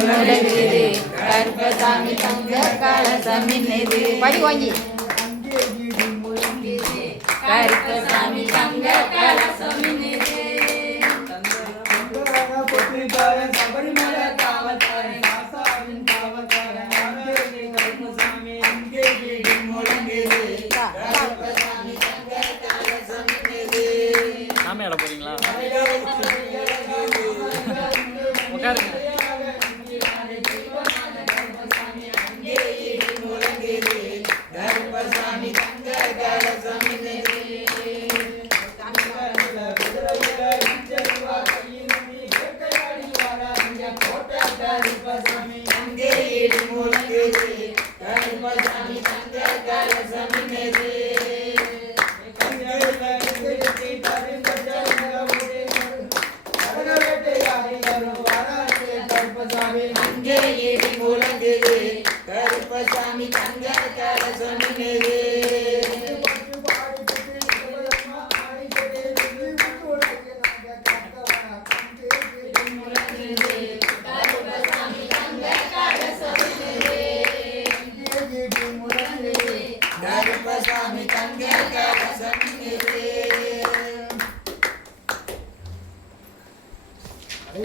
முழங்குது கருப்பசாமி தங்க கலசம் மின்னுது படி வாங்கி கருப்பசாமி தங்க கலசம் மின்னுது சபரிமலை காவல்காரன் ஆசாவின் காவல்காரன் கருப்பசாமி அங்கே வீடு முழங்குது கருப்பசாமி தங்க கலசம் மின்னுது. சாமியாட போறீங்களா? உட்காருங்க. கருப்பசாமி தங்க கலசம் மின்னுது. கருப்பசாமி அங்கே இடி முழங்குது கருப்பசாமி தங்க கலசம் மின்னுது. அங்கே இடி முழங்குது கருப்பசாமி தங்க கலசம் மின்னுது. கருப்பசாமி தங்க கலசம் மின்னுது.